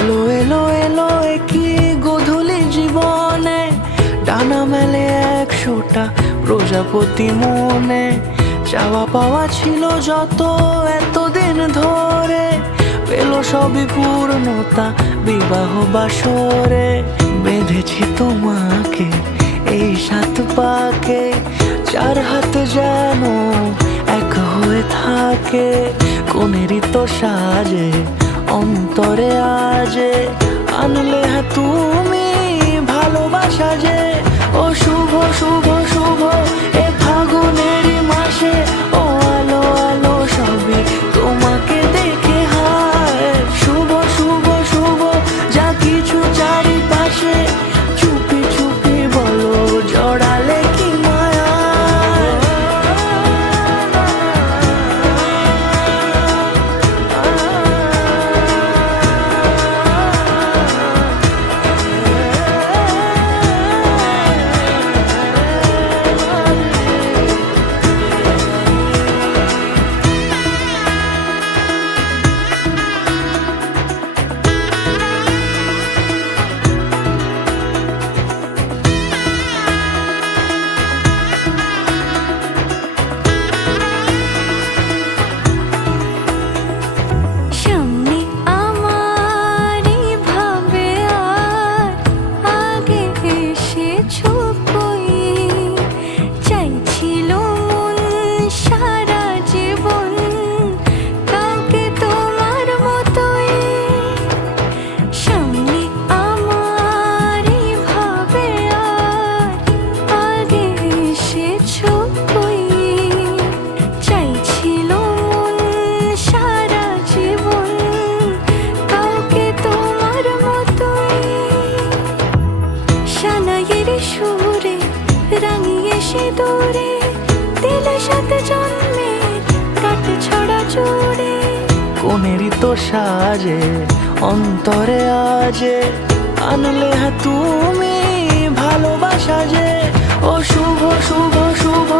এলো এলো এলো একই গোধূলি জীবনে, ডানা মেলে 100টা প্রজাপতি মনে। চাওয়া পাওয়া ছিল যত এতদিন ধরে, পেল সবই পূর্ণতা বিবাহ বাসরে। বেঁধেছি তোমাকে এই 7 পাকে, 4 হাত যেন এক হয়ে থাকে। কোনেরই তো সাজে অন্তরে আজে, আনলে হ্যাঁ তুমি ভালোবাসা যে। ও শুভ শুভ শুভ এ ফাগুনেরই মাসে, ও আলো আলো সবই তোমাকে দেখে হায়। শুভ শুভ শুভ যা কিছু চারিপাশে, চুপি চুপি বলো জড়ালে কি মায়া। সুরে রাঙিয়ে সে দূরে, দিলে 7 জন্মের কাট ছড়া জুড়ে। কোনেরই তো সাজে অন্তরে আজে, আনলে হ্যাঁ তুমি ভালোবাসা যে। ও শুভ শুভ শুভ